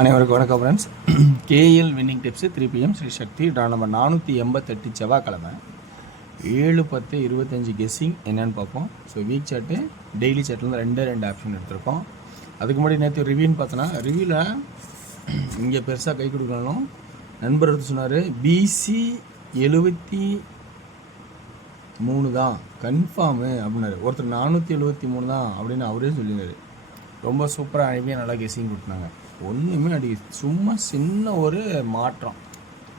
அனைவருக்கும் வணக்கம் friends. KL winning tips 3 PM Sri Sakthi draw number 488 செவ்வாய்க்கிழமை 7/10/25 கெஸ்ஸிங் என்னென்னு பார்ப்போம். ஸோ வீக் சார்ட்டு டெய்லி சார்ட்லேருந்து ரெண்டு ஆப்ஷன் எடுத்திருக்கோம். அதுக்கு முன்னாடி நேற்று ரிவ்யூன்னு பார்த்தோன்னா ரிவ்யூவில் இங்கே பெருசாக கை கொடுக்கணும் நண்பர் எடுத்து சொன்னார் BC 73 தான் கன்ஃபார்மு அப்படின்னாரு. ஒருத்தர் 473 தான் அப்படின்னு அவரே சொல்லியிருந்தார். ரொம்ப சூப்பராக அனுப்பியாக நல்லா கெஸ்ஸிங் கொடுத்தாங்க. ஒன்றுமே அடி சும்மா சின்ன ஒரு மாற்றம்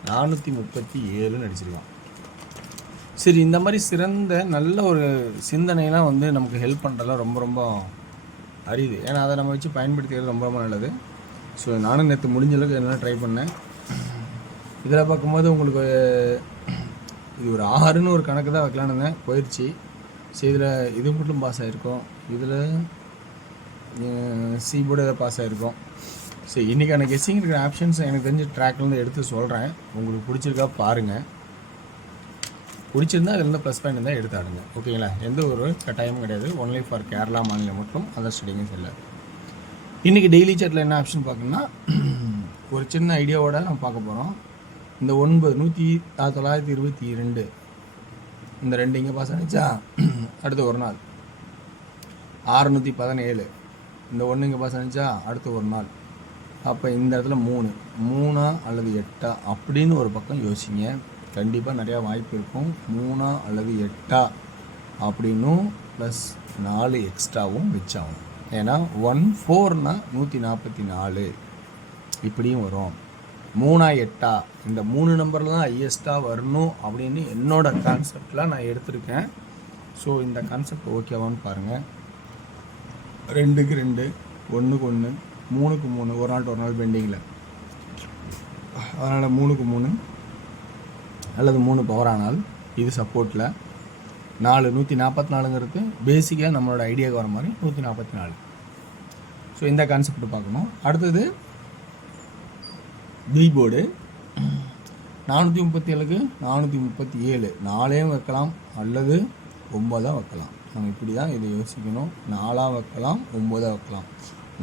437 அடிச்சிருக்கான். சரி, இந்த மாதிரி சிறந்த நல்ல ஒரு சிந்தனைலாம் நமக்கு ஹெல்ப் பண்ணுறதுலாம் ரொம்ப ரொம்ப அரியுது. ஏன்னா அதை நம்ம வச்சு பயன்படுத்திக்கிறது ரொம்ப ரொம்ப நல்லது. ஸோ நானும் நேற்று முடிஞ்ச அளவுக்கு என்ன ட்ரை பண்ணேன். இதில் பார்க்கும்போது உங்களுக்கு இது ஒரு 6ன்னு ஒரு கணக்கு தான் வைக்கலான்னு இருந்தேன், போயிடுச்சு. சரி, இதில் இது மட்டும் பாஸ் ஆகிருக்கோம், இதில் சி போர்டு எதாவது பாஸ் ஆகிருக்கோம். சரி, இன்றைக்கான கெஸ்ஸிங் இருக்கிற ஆப்ஷன்ஸ் எனக்கு தெரிஞ்ச ட்ராக்லேருந்து எடுத்து சொல்கிறேன். உங்களுக்கு பிடிச்சிருக்கா பாருங்கள். பிடிச்சிருந்தா அதுலேருந்து ப்ளஸ் பாயிண்ட் இருந்தால் எடுத்து ஆடுங்க. ஓகேங்களா? எந்த ஒரு கட்டாயமும் கிடையாது. ஒன்லி ஃபார் கேரளா மாநிலம் மட்டும், அதர் ஸ்டடிங்கும் இல்லை. இன்றைக்கி டெய்லி சார்ட்டில் என்ன ஆப்ஷன் பார்க்கணுன்னா ஒரு சின்ன ஐடியாவோட நம்ம பார்க்க போகிறோம். இந்த 922 இந்த 2 இங்கே பாஸ் ஆகிடுச்சா, அடுத்து ஒரு நாள் 617 இந்த 1 இங்கே பாஸ் ஆகிடுச்சா, அடுத்து ஒரு நாள். அப்போ இந்த இடத்துல 3 அல்லது 8 அப்படின்னு ஒரு பக்கம் யோசிங்க. கண்டிப்பாக நிறையா வாய்ப்பு இருக்கும். 3 அல்லது 8 அப்படின்னும் ப்ளஸ் 4 எக்ஸ்ட்ராவும் வச்சாகும். ஏன்னா 14னா 144 இப்படியும் வரும். 3 8 இந்த 3 நம்பரில் தான் ஹையஸ்ட்டாக வரணும் அப்படின்னு என்னோட கான்செப்டில் நான் எடுத்திருக்கேன். ஸோ இந்த கான்செப்ட் ஓகேவான்னு பாருங்கள். 2க்கு 2, 1க்கு 1, 3க்கு 3, ஒரு நாள் பெண்டிங்கில். அதனால் 3க்கு 3 அல்லது 3 பவர் ஆனால் இது சப்போர்ட்டில் 4 144ங்கிறது பேசிக்காக நம்மளோட ஐடியாவுக்கு வர மாதிரி 144. ஸோ இந்த கான்செப்ட் பார்க்கணும். அடுத்தது பி போர்டு 437க்கு 437 4 வைக்கலாம் அல்லது 9 வைக்கலாம். நம்ம இப்படி தான் இதை யோசிக்கணும். 4 வைக்கலாம், 9 வைக்கலாம்.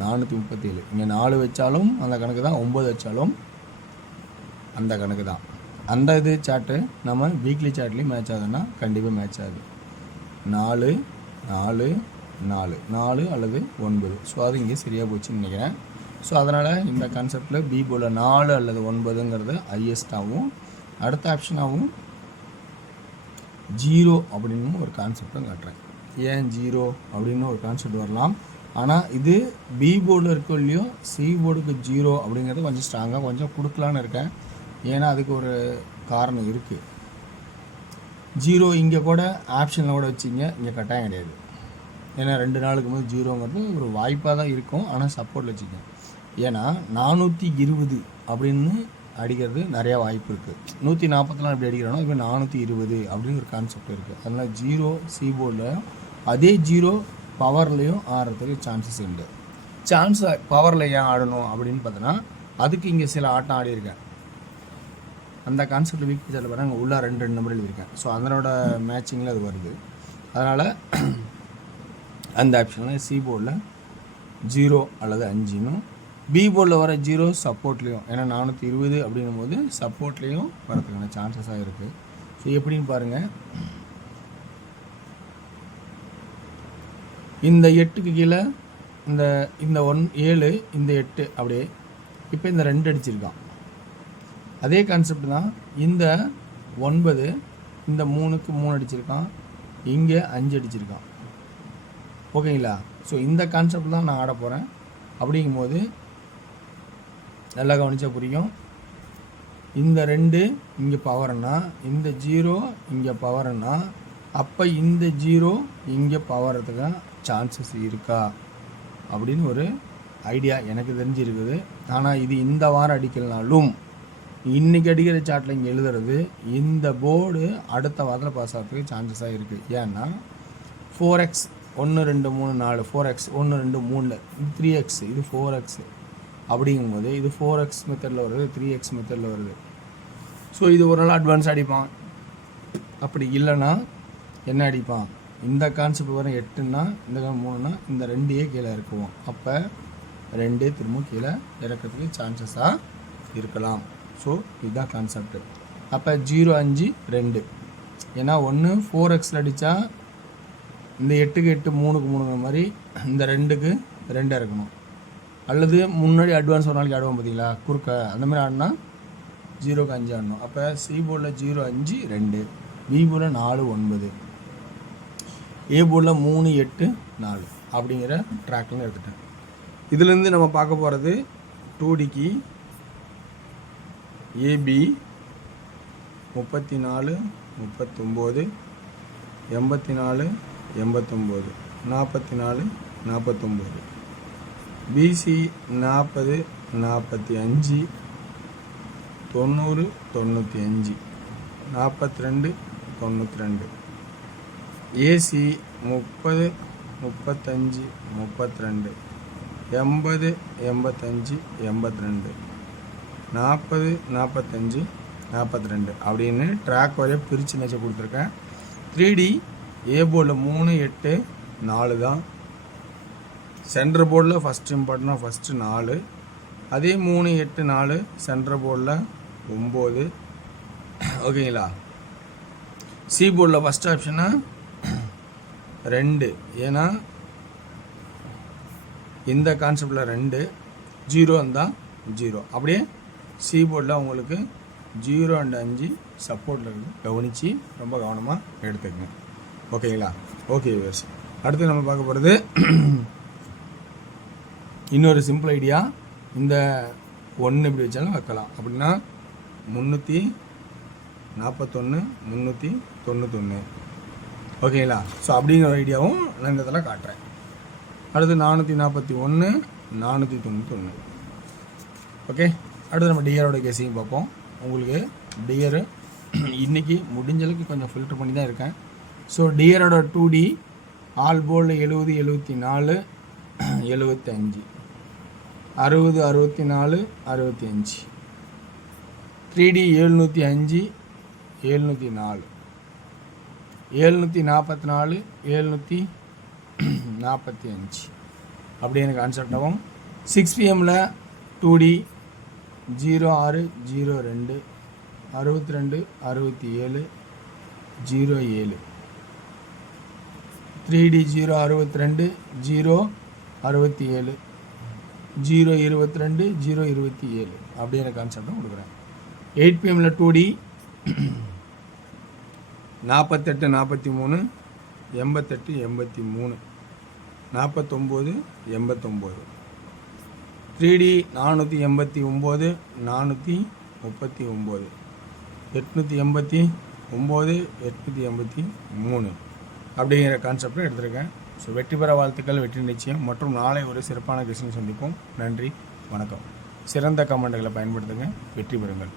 437 இங்கே 4 வச்சாலும் அந்த கணக்கு தான், 9 வச்சாலும் அந்த கணக்கு தான். அந்த இது சார்ட்டு நம்ம வீக்லி சார்ட்லேயும் மேட்ச் ஆகுதுன்னா கண்டிப்பாக மேட்ச் ஆகுது. 4 4 4 4 அல்லது 9. ஸோ அது இங்கே சரியாக போச்சுன்னு நினைக்கிறேன். ஸோ அதனால் இந்த கான்செப்டில் பி போல் 4 அல்லது 9ங்கிறது ஹையஸ்ட்டாகவும் அடுத்த ஆப்ஷனாகவும் 0 அப்படின்னு ஒரு கான்செப்டும் காட்டுறேன். ஏன் 0 அப்படின்னு ஒரு கான்செப்ட் வரலாம். ஆனால் இது பி போர்டில் இருக்கோ இல்லையோ சி போர்டுக்கு 0 அப்படிங்கிறது கொஞ்சம் ஸ்ட்ராங்காக கொஞ்சம் கொடுக்கலான்னு இருக்கேன். ஏன்னா அதுக்கு ஒரு காரணம் இருக்குது. 0 இங்கே கூட ஆப்ஷனில் கூட வச்சிங்க, இங்கே கட்டாயம் கிடையாது. ஏன்னா 2 நாளுக்கு போது 0ங்கிறது ஒரு வாய்ப்பாக தான் இருக்கும். ஆனால் சப்போர்ட்டில் வச்சுக்கோங்க. ஏன்னா 420 அப்படின்னு அடிக்கிறது நிறையா வாய்ப்பு இருக்குது. 144 எப்படி அடிக்கிறோன்னா இப்போ 420 அப்படின்னு ஒரு கான்செப்ட் இருக்குது. அதனால் 0 சி போர்டில் அதே 0 பவர்லேயும் ஆடுறதுக்கு சான்சஸ் உண்டு. பவரில் ஏன் ஆடணும் அப்படின்னு பார்த்தோன்னா அதுக்கு இங்கே சில ஆட்டம் ஆடி இருக்கேன். அந்த கான்செப்ட் வீக் சார்ட்டில் பார்த்தா அங்கே உள்ள 2 நம்பர் எழுதியிருக்கேன். ஸோ அதனோட மேட்சிங்கில் அது வருது. அதனால் அந்த ஆப்ஷனில் சி போர்டில் 0 அல்லது 5னும் பி போர்டில் வர 0 சப்போர்ட்லேயும், ஏன்னா 420 அப்படிங்கும் போது சப்போர்ட்லேயும் வரதுக்கான சான்சஸாக இருக்குது. ஸோ எப்படின்னு பாருங்கள். இந்த 8க்கு கீழே இந்த 7 இந்த 8 அப்படியே இப்போ இந்த 2 அடிச்சிருக்கான். அதே கான்செப்ட் தான். இந்த 9 இந்த 3க்கு 3 அடிச்சிருக்கான், இங்கே 5 அடிச்சிருக்கான். ஓகேங்களா? ஸோ இந்த கான்செப்ட் தான் நான் ஆட போகிறேன். அப்படிங்கும்போது நல்லா கவனிச்சா புரியும். இந்த 2 இங்கே பவர்னா, இந்த 0 இங்கே பவர்னா, அப்போ இந்த 0 இங்கே பவர்றதுக்கு சான்சஸ் இருக்கா அப்படின்னு ஒரு ஐடியா எனக்கு தெரிஞ்சிருக்குது. ஆனால் இது இந்த வாரம் அடிக்கலனாலும் இன்றைக்கி அடிக்கிற சார்ட்டில் இங்கே எழுதுறது இந்த போர்டு அடுத்த வாரத்தில் பாஸ் ஆகிறதுக்கு சான்சஸாக இருக்குது. ஏன்னா 4x 1 2 3 4 4x 1 2 3 3x இது 4x அப்படிங்கும்போது இது 4x மெத்தடில் வருது, 3x மெத்தடில் வருது. ஸோ இது ஒரு நாள் அட்வான்ஸ் அடிப்பான். அப்படி இல்லைன்னா என்ன அடிப்பான், இந்த கான்செப்ட் வரும் 8ன்னா இந்த 3னா இந்த 2 கீழே இருக்குவோம். அப்போ 2 திரும்ப கீழே இறக்கிறதுக்கு சான்சஸாக இருக்கலாம். ஸோ இதுதான் கான்செப்ட். அப்போ 0 5 2 ஏன்னா 1 4xல் அடித்தா இந்த 8க்கு 8 3க்கு 3ங்கிற மாதிரி இந்த 2க்கு 2 இருக்கணும். அல்லது முன்னாடி அட்வான்ஸ் ஒரு நாளைக்கு ஆடுவோம் பார்த்தீங்களா குறுக்க, அந்த மாதிரி ஆடினா 0க்கு 5 ஆடணும். அப்போ சி போர்டில் 0 5 2, பி போர்டில் 4 9, ஏ போர்டில் 3 8 4 அப்படிங்கிற ட்ராக்னு எடுத்துட்டேன். இதுலேருந்து நம்ம பார்க்க போகிறது 2Dக்கு ஏபி 34 39 84 89 44 49, பிசி 40 45 90 95 42 92, ஏசி 30 35 32 80 85 82 40 45 42 அப்படின்னு ட்ராக் வரைய பிரித்து நெச்ச கொடுத்துருக்கேன். 3D ஏ போர்டில் 3 8 4 தான். சென்டர் போர்டில் ஃபஸ்ட்டு இம்பார்ட்டனாக ஃபஸ்ட்டு 4, அதே 3 8 4 சென்டர் போர்டில் 9. ஓகேங்களா. சி போர்டில் ஃபஸ்ட் ஆப்ஷனா 2, ஏன்னா இந்த கான்செப்டில் 2 0 இருந்தால் 0. அப்படியே சி போர்டில் உங்களுக்கு 0 அண்ட் 5 சப்போர்ட்டில் இருக்குது. கவனித்து ரொம்ப கவனமாக எடுத்துக்கங்க. ஓகேங்களா. ஓகே வியூவர்ஸ், அடுத்து நம்ம பார்க்க போகிறது இன்னொரு சிம்பிள் ஐடியா. இந்த 1 இப்படி வச்சாலும் வைக்கலாம். அப்படின்னா 341 391. ஓகேங்களா. ஸோ அப்படிங்கிற ஒரு ஐடியாவும் நான் இந்த இதில் காட்டுறேன். அடுத்து 441 491. ஓகே. அடுத்து நம்ம டிஆரோட கேஸையும் பார்ப்போம். உங்களுக்கு டிஆர் இன்றைக்கி முடிஞ்சளவுக்கு கொஞ்சம் ஃபில்டர் பண்ணி தான் இருக்கேன். ஸோ டிஆரோட 2D ஆல் போர்டில் 70 74 75 60 64 65, 3D 705 704 744 745 அப்படின்னு கான்செப்டாகவும் 6pmல 2D 06 02 62 67 07, 3D 062 067 022 027 அப்படிங்கிற கான்செப்டும் கொடுக்குறேன். 8pmல 2D 48 43 88 83 49 89, 3D 489 439 889 883 அப்படிங்கிற கான்செப்டும் எடுத்திருக்கேன். ஸோ வெற்றி பெற வாழ்த்துக்கள், வெற்றி நிச்சயம். மற்றும் நாளை ஒரு சிறப்பான கிருஷ்ணன் சந்திப்போம். நன்றி, வணக்கம். சிறந்த கமெண்ட்களை பயன்படுத்துங்க, வெற்றி பெறுங்கள்.